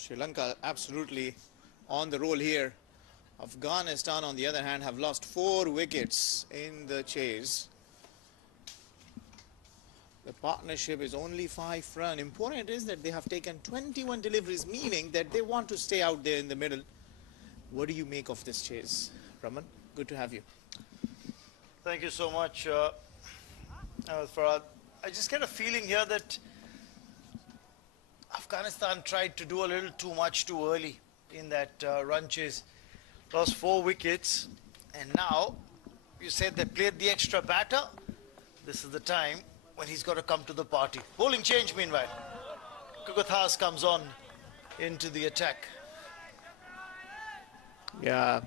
Sri Lanka absolutely on the roll here. Afghanistan, on the other hand, have lost 4 wickets in the chase. The partnership is only 5 run. Important is that they have taken 21 deliveries, meaning that they want to stay out there in the middle. What do you make of this chase? Raman, good to have you. Thank you so much, Farhad. I just get a feeling here that Afghanistan tried to do a little too much too early in that run chase. Lost 4 wickets, and now you said they played the extra batter. This is the time when he's got to come to the party. Bowling change meanwhile. Kukuthas comes on into the attack. Yeah,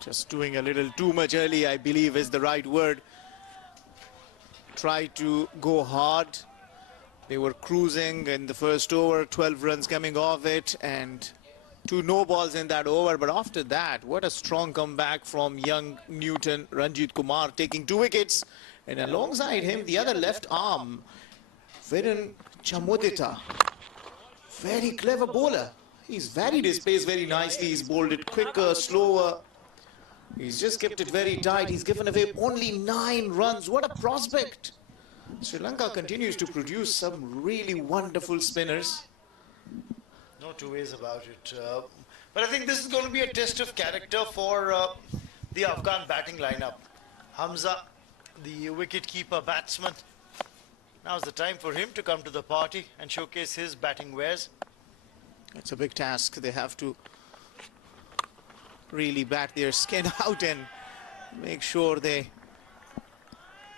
just doing a little too much early, I believe is the right word. Try to go hard. They were cruising in the first over, 12 runs coming off it, and 2 no balls in that over. But after that, what a strong comeback from young Newton, Ranjit Kumar, taking 2 wickets. And alongside him, the other left arm, Viren Chamodita. Very clever bowler. He's varied his pace very nicely. He's bowled it quicker, slower. He's just kept it very tight. He's given away only 9 runs. What a prospect. Sri Lanka continues to produce some really wonderful spinners. No two ways about it. But I think this is going to be a test of character for the Afghan batting lineup. Hamza, the wicket-keeper batsman. Now's the time for him to come to the party and showcase his batting wares. It's a big task. They have to really bat their skin out and make sure they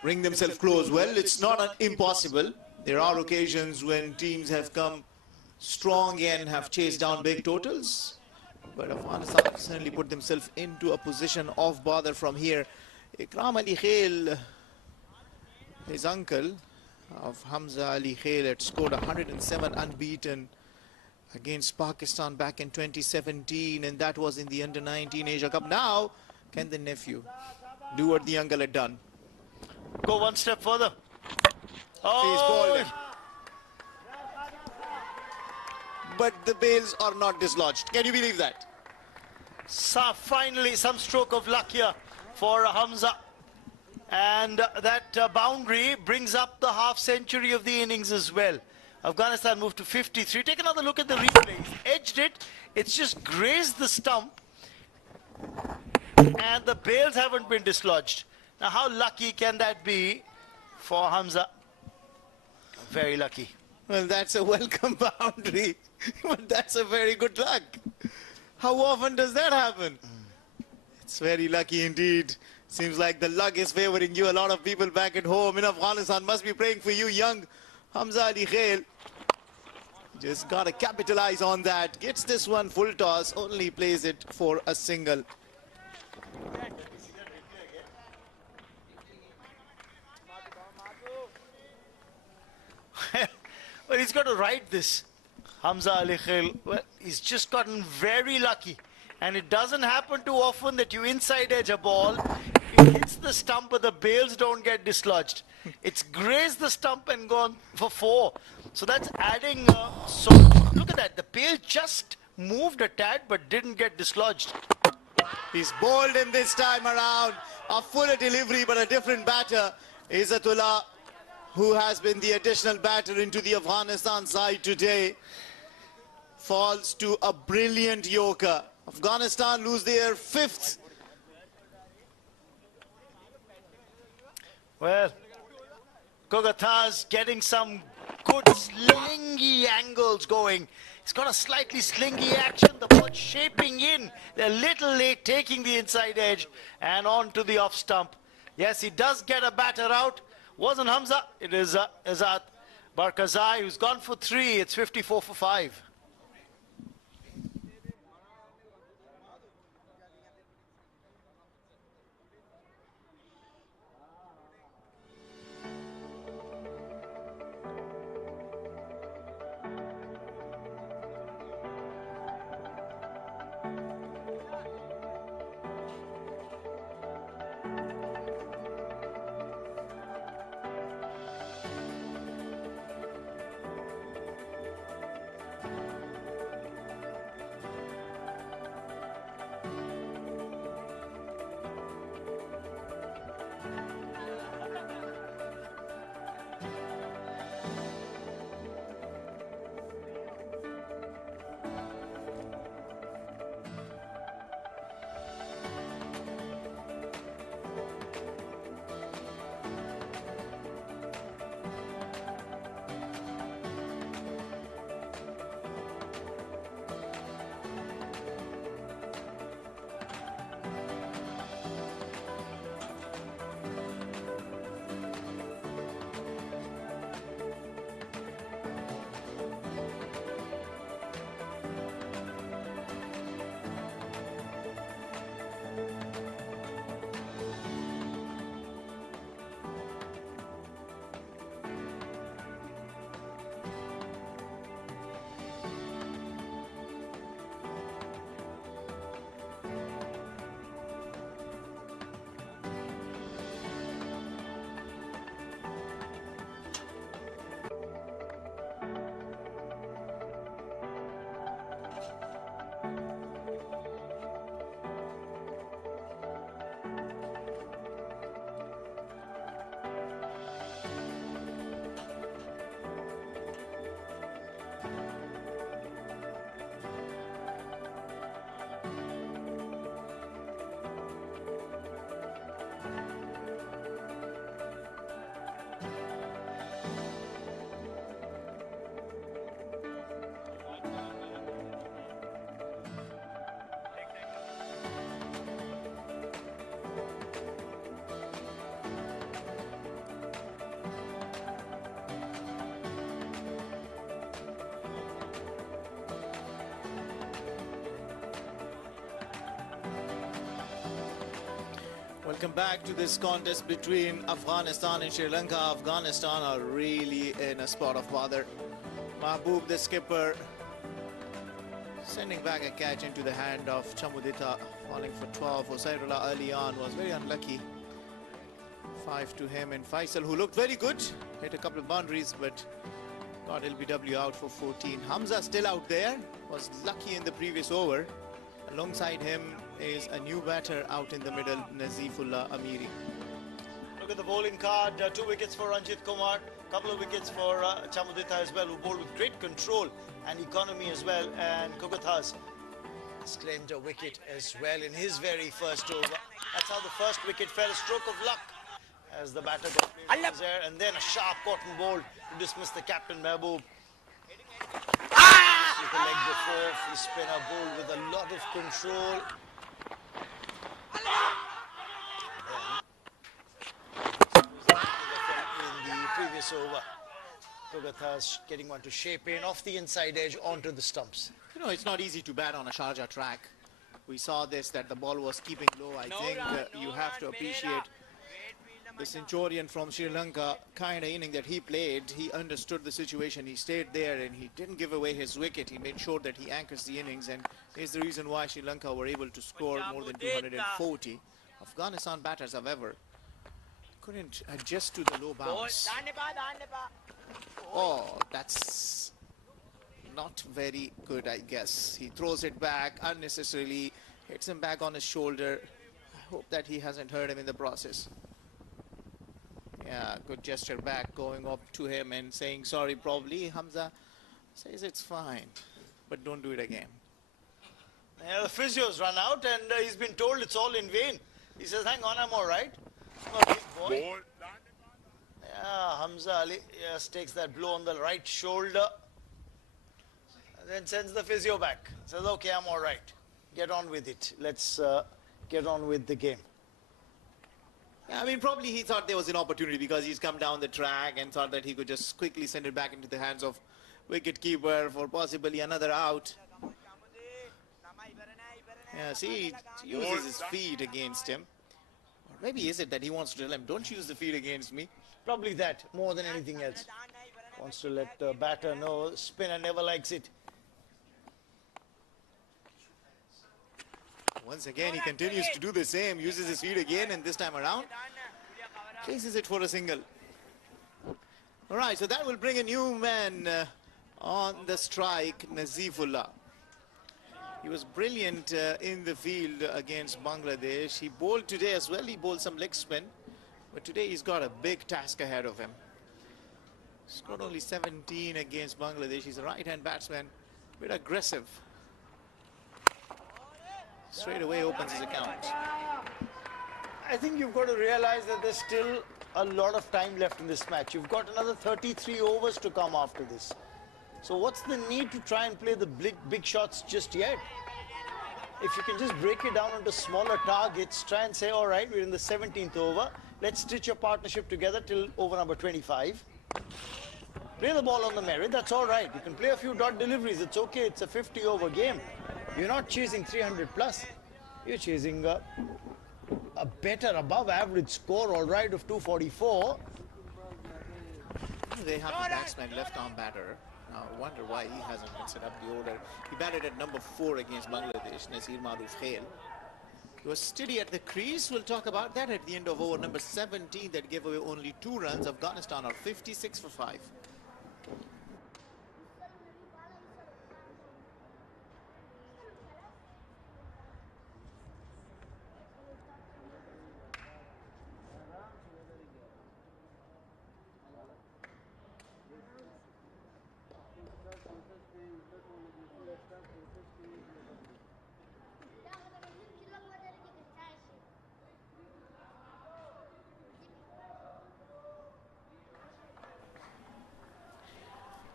bring themselves close. Well, it's not impossible. There are occasions when teams have come strong and have chased down big totals. But Afghanistan certainly put themselves into a position of bother from here. Ikram Ali Khail, his uncle of Hamza Ali Khail, had scored 107 unbeaten against Pakistan back in 2017, and that was in the Under-19 Asia Cup. Now, can the nephew do what the uncle had done? Go one step further. He's bowled it. But the bails are not dislodged. Can you believe that? Finally, some stroke of luck here for Hamza. And that boundary brings up the half century of the innings as well. Afghanistan moved to 53. Take another look at the replay. He's edged it. It's just grazed the stump. And the bails haven't been dislodged. Now, how lucky can that be for Hamza? Very lucky. Well, that's a welcome boundary. But that's a very good luck. How often does that happen? It's very lucky indeed. Seems like the luck is favoring you. A lot of people back at home in Afghanistan must be praying for you, young Hamza Ali Khail. Just got to capitalize on that. Gets this one full toss. Only plays it for a single. Well, he's got to ride this. Hamza Ali Khail, well, he's just gotten very lucky. And it doesn't happen too often that you inside edge a ball. It hits the stump, but the bails don't get dislodged. It's grazed the stump and gone for 4. So that's adding. So look at that. The bail just moved a tad, but didn't get dislodged. He's bowled him this time around. A fuller delivery, but a different batter. Izzatullah, who has been the additional batter into the Afghanistan side today, falls to a brilliant yorker. Afghanistan lose their 5th. Well, Kukuthas getting some good slingy angles going. He's got a slightly slingy action. The ball shaping in. They're a little late taking the inside edge and on to the off stump. Yes, he does get a batter out. Wasn't Hamza. It is Azad Barkazai, who's gone for 3. It's 54 for 5. Welcome back to this contest between Afghanistan and Sri Lanka. Afghanistan are really in a spot of bother. Mahbub, the skipper, sending back a catch into the hand of Chamudita, falling for 12. Husairullah early on was very unlucky. 5 to him, and Faisal, who looked very good, hit a couple of boundaries but got LBW out for 14. Hamza still out there, was lucky in the previous over. Alongside him is a new batter out in the middle, Nazifullah Amiri. Look at the bowling card. 2 wickets for Ranjit Kumar, couple of wickets for Chamudita as well, who bowled with great control and economy as well. And Kogathas has claimed a wicket as well in his very first over. That's how the first wicket fell. A stroke of luck as the batter got played there, and then a sharp cotton ball to dismiss the captain Mahbub. With the leg before, the spinner bowled with a lot of control. In the previous over, Kogathas getting one to shape in off the inside edge onto the stumps. You know, it's not easy to bat on a Sharjah track. We saw this, that the ball was keeping low. I think you have to appreciate the Centurion from Sri Lanka kind of inning that he played. He understood the situation. He stayed there and he didn't give away his wicket. He made sure that he anchors the innings, and is the reason why Sri Lanka were able to score more than 240. Afghanistan batters, however, couldn't adjust to the low bounce. Oh, that's not very good, I guess. He throws it back unnecessarily, hits him back on his shoulder. I hope that he hasn't hurt him in the process. Yeah, good gesture back, going up to him and saying sorry. Probably Hamza says it's fine, but don't do it again. Yeah, the physio's run out and he's been told it's all in vain. He says, hang on, I'm all right. I'm a big boy. Yeah, Hamza Ali takes that blow on the right shoulder and then sends the physio back. Says, okay, I'm all right. Get on with it. Let's get on with the game. I mean, probably he thought there was an opportunity because he's come down the track and thought that he could just quickly send it back into the hands of wicket-keeper for possibly another out. Yeah, see, he uses his feet against him. Or maybe is it that he wants to tell him, don't use the feet against me? Probably that, more than anything else. Wants to let the batter know, spinner never likes it. Once again, he continues to do the same, uses his feet again, and this time around, chases it for a single. All right, so that will bring a new man on the strike, Nazifullah. He was brilliant in the field against Bangladesh. He bowled today as well. He bowled some leg spin, but today he's got a big task ahead of him. Scored only 17 against Bangladesh. He's a right-hand batsman, a bit aggressive. Straight away opens his account. I think you've got to realize that there's still a lot of time left in this match. You've got another 33 overs to come after this. So what's the need to try and play the big shots just yet? If you can just break it down into smaller targets, try and say, all right, we're in the 17th over. Let's stitch a partnership together till over number 25. Play the ball on the merit, that's all right. You can play a few dot deliveries, it's okay. It's a 50-over game. You're not chasing 300 plus. You're chasing a better above average score, all right, of 244. They have a batsman, left-arm batter. Now, I wonder why he hasn't been set up the order. He batted at number 4 against Bangladesh, Nasir Maruf Khail. He was steady at the crease. We'll talk about that at the end of over number 17 that gave away only 2 runs. Afghanistan are 56 for 5.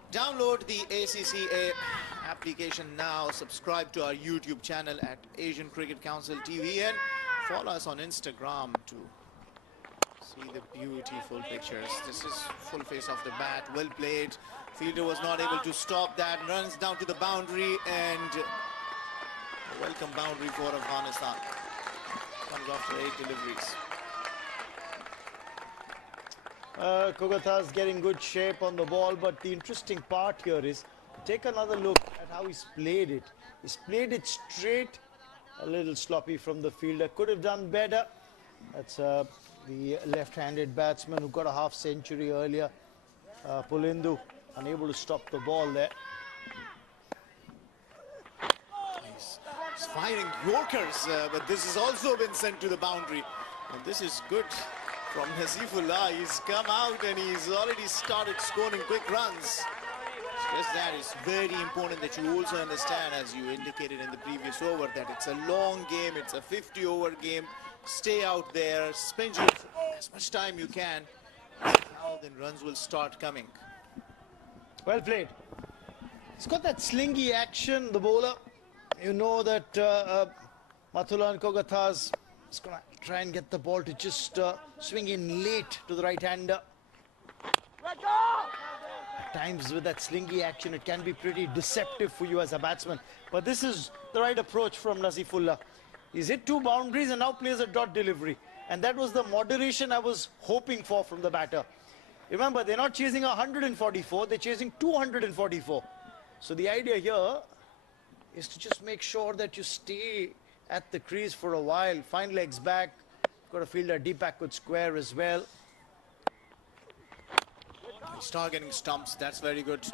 Download the ACCA application now. Subscribe to our YouTube channel at Asian Cricket Council TV and follow us on Instagram to see the beautiful pictures. This is full face off the bat, well played. Fielder was not able to stop that. Runs down to the boundary and a welcome boundary for Afghanistan. Comes after 8 deliveries. Kogata's getting good shape on the ball, but the interesting part here is take another look at how he's played it. He's played it straight, a little sloppy from the fielder. Could have done better. That's the left-handed batsman who got a half century earlier. Pulindu unable to stop the ball there. He's firing Yorkers, but this has also been sent to the boundary. And this is good from Nazifullah. He's come out and he's already started scoring quick runs. Just that is very important that you also understand, as you indicated in the previous over, that it's a long game, it's a 50-over game. Stay out there, spend as much time you can. Now then runs will start coming. Well played. He's got that slingy action, the bowler. You know that Mathulan Kogathas is going to try and get the ball to just swing in late to the right-hander. At times with that slingy action, it can be pretty deceptive for you as a batsman. But this is the right approach from Nazifullah. He's hit 2 boundaries and now plays a dot delivery. And that was the moderation I was hoping for from the batter. Remember, they're not chasing 144, they're chasing 244. So the idea here is to just make sure that you stay at the crease for a while, find legs back. Got to field a deep backward square as well. He's targeting stumps, that's very good.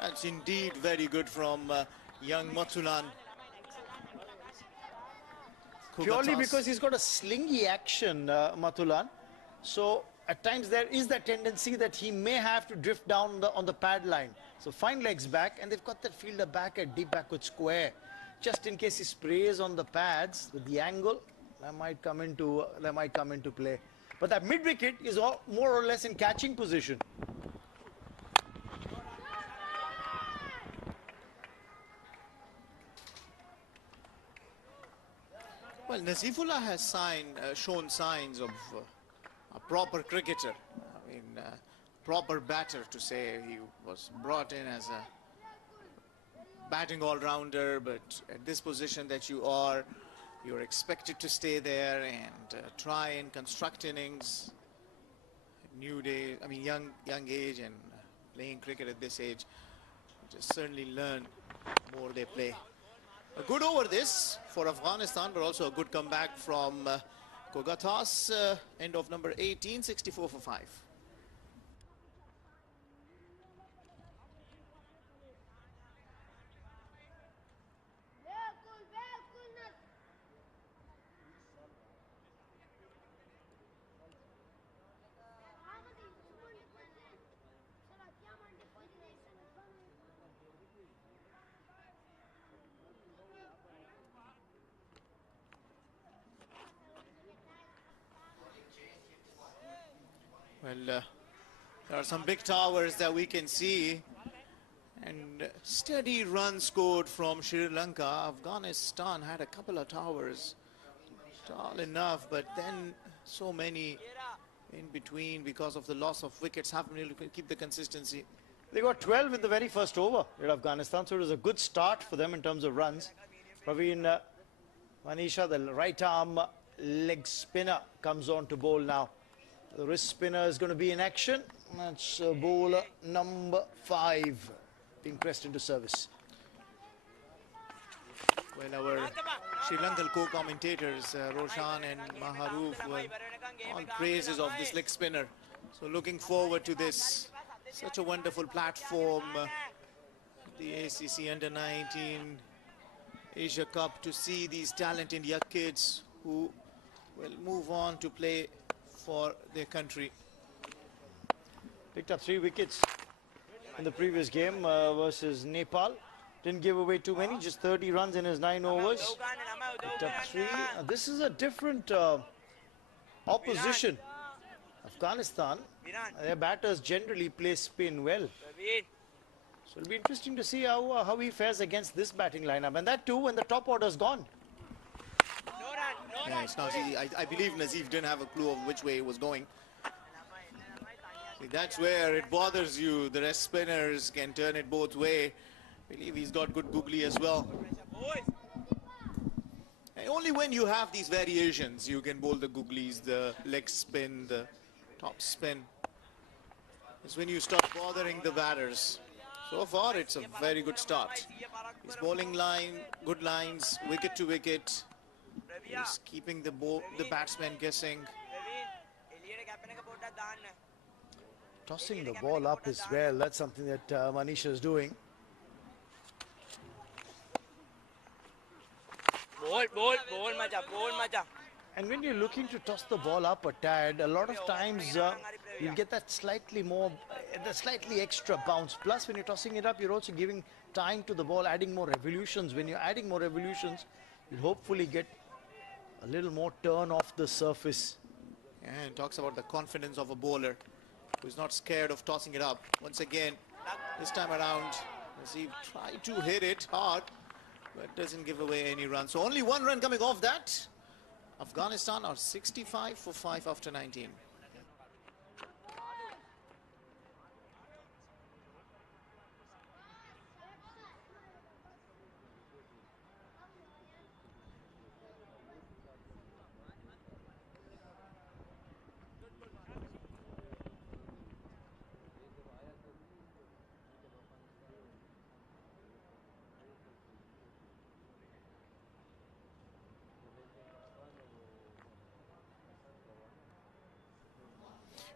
That's indeed very good from young Mathulan. Purely because he's got a slingy action, Mathulan. So at times there is that tendency that he may have to drift down on the pad line. So find legs back, and they've got that fielder back at deep backward square. Just in case he sprays on the pads with the angle, that might come into play. But that mid wicket is more or less in catching position. Well, Nazifullah has shown signs of a proper cricketer. I mean, proper batter to say. He was brought in as a batting all-rounder, but at this position that you're expected to stay there and try and construct innings. New day, I mean, young age, and playing cricket at this age, just certainly learn more they play. A good over this for Afghanistan, but also a good comeback from Kogathas. End of number 18, 64 for 5. Well, there are some big towers that we can see, and steady runs scored from Sri Lanka. Afghanistan had a couple of towers, tall enough, but then so many in between because of the loss of wickets. Haven't been able to keep the consistency. They got 12 in the very first over at Afghanistan, so it was a good start for them in terms of runs. Praveen Manisha, the right arm leg spinner, comes on to bowl now. The wrist spinner is going to be in action. That's bowler number 5 being pressed into service. Well, our Sri Lankan co-commentators, Roshan and Maharoof, were all praises of this leg spinner. So looking forward to this. Such a wonderful platform. The ACC Under-19 Asia Cup, to see these talented young kids who will move on to play for their country. Picked up 3 wickets in the previous game versus Nepal. Didn't give away too many, just 30 runs in his 9 overs. Picked up 3. This is a different opposition. Afghanistan, their batters generally play spin well. So it'll be interesting to see how he fares against this batting lineup. And that too when the top order's gone. Yes, now see, I believe Nazif didn't have a clue of which way it was going. See, that's where it bothers you. The rest spinners can turn it both way. I believe he's got good googly as well. And only when you have these variations, you can bowl the googlies, the leg spin, the top spin. is when you stop bothering the batters. So far, it's a very good start. His bowling line, good lines, wicket to wicket. He's keeping the batsman guessing. Tossing the ball up as well. That's something that Manisha is doing. Ball, macha. And when you're looking to toss the ball up a tad, a lot of times you'll get that slightly extra bounce. Plus, when you're tossing it up, you're also giving time to the ball, adding more revolutions. When you're adding more revolutions, you'll hopefully get a little more turn off the surface. And talks about the confidence of a bowler who's not scared of tossing it up. Once again, this time around, as he tried to hit it hard, but doesn't give away any run. So only one run coming off that. Afghanistan are 65 for 5 after 19.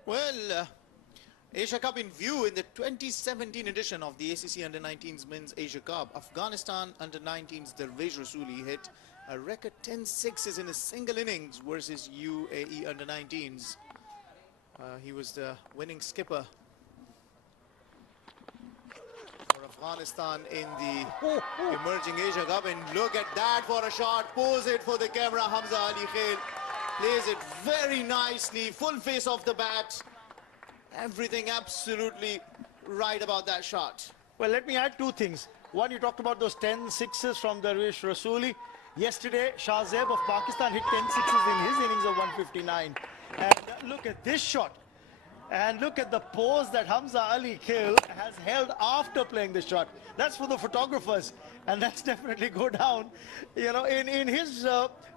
Well, Asia Cup in view in the 2017 edition of the ACC Under-19s Men's Asia Cup. Afghanistan Under-19s Darvesh Rasuli hit a record 10 sixes in a single innings versus UAE Under-19s. He was the winning skipper for Afghanistan in the emerging Asia Cup. And look at that for a shot. Pose it for the camera. Hamza Ali Khail plays it very nicely, full face off the bat. Everything absolutely right about that shot. Well, let me add two things. One, you talked about those 10 sixes from Darvesh Rasuli. Yesterday, Shah Zeb of Pakistan hit 10 sixes in his innings of 159. And look at this shot. And look at the pose that Hamza Ali Khail has held after playing this shot. That's for the photographers. And that's definitely go down. You know, in his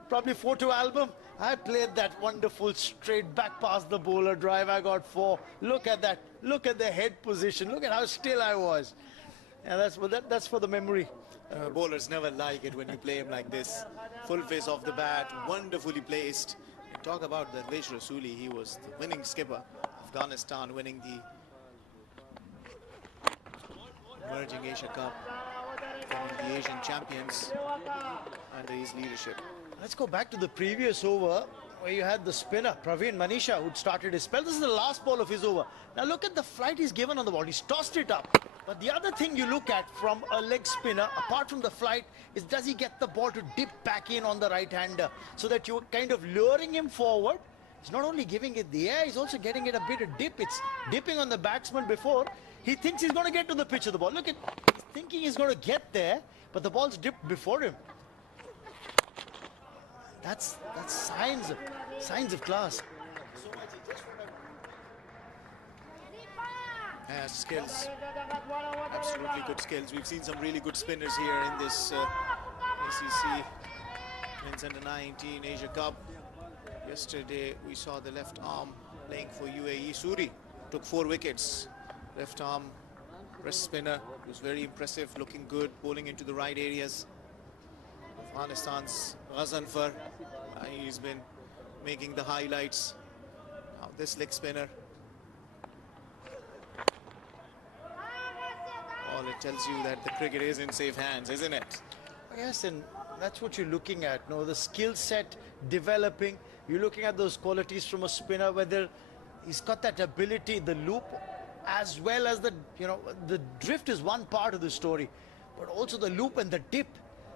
probably photo album, I played that wonderful straight back past the bowler drive. I got 4. Look at that. Look at the head position. Look at how still I was. And that's for the memory. Bowlers never like it when you play him like this. Full face off the bat, wonderfully placed. And talk about Darvesh Rasuli. He was the winning skipper. Afghanistan winning the emerging Asia Cup, becoming the Asian champions under his leadership. Let's go back to the previous over where you had the spinner, Praveen Manisha, who'd started his spell. This is the last ball of his over. Now look at the flight he's given on the ball. He's tossed it up. But the other thing you look at from a leg spinner, apart from the flight, is does he get the ball to dip back in on the right-hander so that you're kind of luring him forward. He's not only giving it the air, he's also getting it a bit of dip. It's dipping on the batsman before he thinks he's going to get to the pitch of the ball. Look at, he's thinking he's going to get there, but the ball's dipped before him. That's signs of class. Skills, absolutely good skills. We've seen some really good spinners here in this ACC Men's Under-19 Asia Cup. Yesterday we saw the left arm playing for UAE. Suri took 4 wickets. Left arm wrist spinner was very impressive, looking good, bowling into the right areas. Afghanistan's Ghazanfar, he's been making the highlights. Now this leg spinner. All it tells you that the cricket is in safe hands, isn't it? Yes, and that's what you're looking at. No, the skill set developing. You're looking at those qualities from a spinner, whether he's got that ability, the loop, as well as the drift is one part of the story, but also the loop and the dip.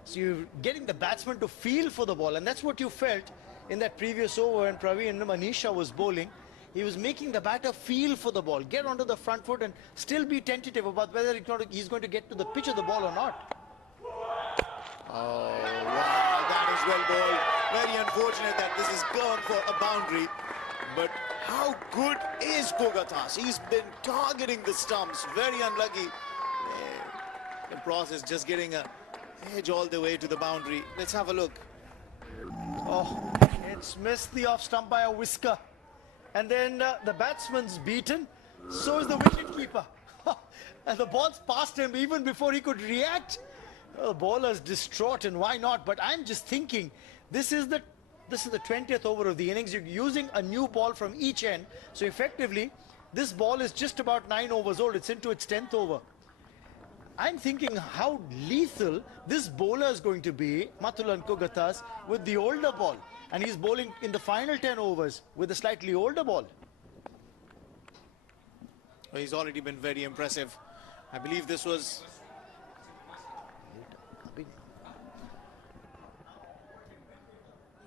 So you're getting the batsman to feel for the ball, and that's what you felt in that previous over when Praveen Manisha was bowling. He was making the batter feel for the ball, get onto the front foot and still be tentative about whether he's going to get to the pitch of the ball or not. Oh, wow, that is well bowled. Very unfortunate that this is gone for a boundary. But how good is Kogatas? He's been targeting the stumps. Very unlucky. The process just getting a edge all the way to the boundary. Let's have a look. Oh, it's missed the off stump by a whisker. And then the batsman's beaten. So is the wicketkeeper. And the ball's past him even before he could react. The bowler's distraught, and why not? But I'm just thinking, this is the 20th over of the innings. You're using a new ball from each end. So effectively, this ball is just about 9 overs old. It's into its 10th over. I'm thinking how lethal this bowler is going to be, Mathulan Kogatas, with the older ball. And he's bowling in the final 10 overs with a slightly older ball. Well, he's already been very impressive. I believe this was...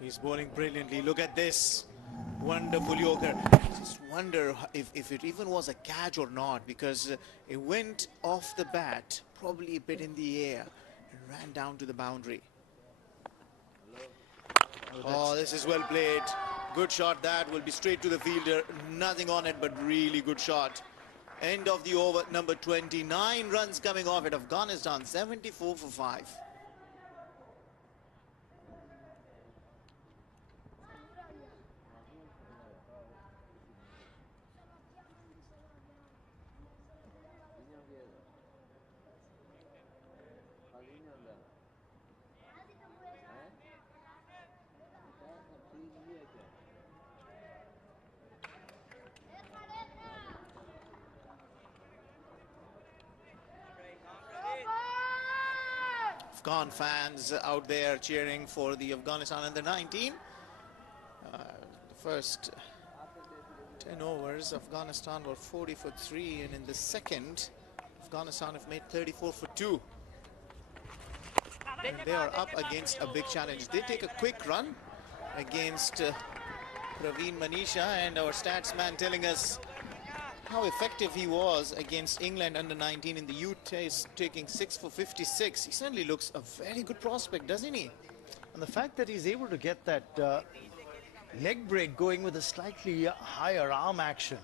He's bowling brilliantly. Look at this. Wonderful Yorker. Just wonder if it even was a catch or not, because it went off the bat, probably a bit in the air, and ran down to the boundary. Oh, this is well played. Good shot. That will be straight to the fielder. Nothing on it, but really good shot. End of the over, number 29 runs coming off at Afghanistan, 74 for 5. Afghan fans out there cheering for the Afghanistan under 19. The first 10 overs, Afghanistan were 40 for 3, and in the second, Afghanistan have made 34 for 2. And they are up against a big challenge. They take a quick run against Praveen Manisha, and our stats man telling us how effective he was against England under 19 in the youth test, taking 6 for 56. He certainly looks a very good prospect, doesn't he? And the fact that he's able to get that leg break going with a slightly higher arm action.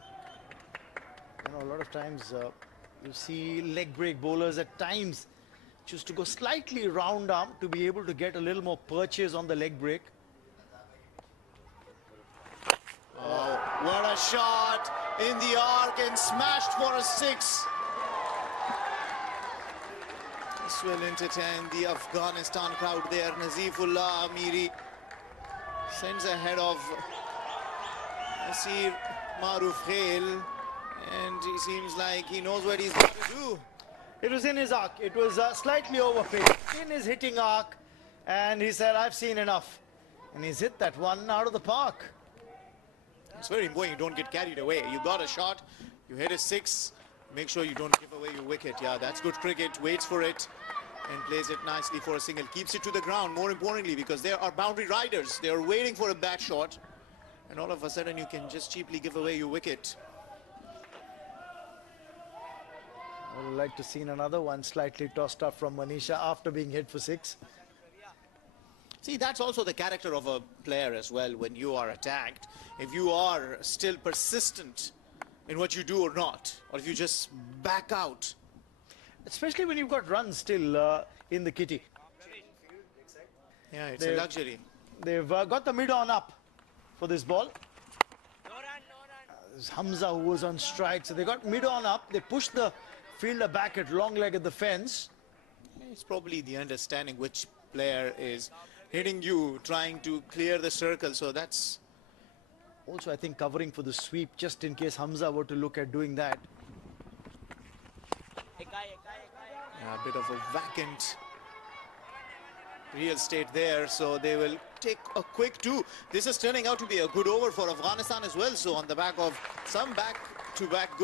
You know, a lot of times you see leg break bowlers at times choose to go slightly round arm to be able to get a little more purchase on the leg break. Oh, what a shot in the arc and smashed for a 6. This will entertain the Afghanistan crowd there. Nazifullah Amiri sends ahead of Nasir Maruf Khail, and he seems like he knows what he's got to do. It was in his arc. It was slightly overpaced in his hitting arc, and he said, I've seen enough. And he's hit that one out of the park. It's very important you don't get carried away. You got a shot, you hit a 6, make sure you don't give away your wicket. Yeah, that's good cricket. Waits for it and plays it nicely for a single. Keeps it to the ground, more importantly, because there are boundary riders. They are waiting for a bad shot, and all of a sudden you can just cheaply give away your wicket. I would like to see another one slightly tossed up from Manisha after being hit for 6. See, that's also the character of a player as well. When you are attacked, if you are still persistent in what you do or not, or if you just back out. Especially when you've got runs still in the kitty. Yeah, it's a luxury. They've got the mid-on up for this ball. No run, no run. There's Hamza who was on strike, so they got mid-on up. They pushed the fielder back at long leg at the fence. It's probably the understanding which player is hitting you, trying to clear the circle. So that's also, I think, covering for the sweep, just in case Hamza were to look at doing that. a bit of a vacant real estate there, so they will take a quick 2. This is turning out to be a good over for Afghanistan as well. So on the back of some back-to-back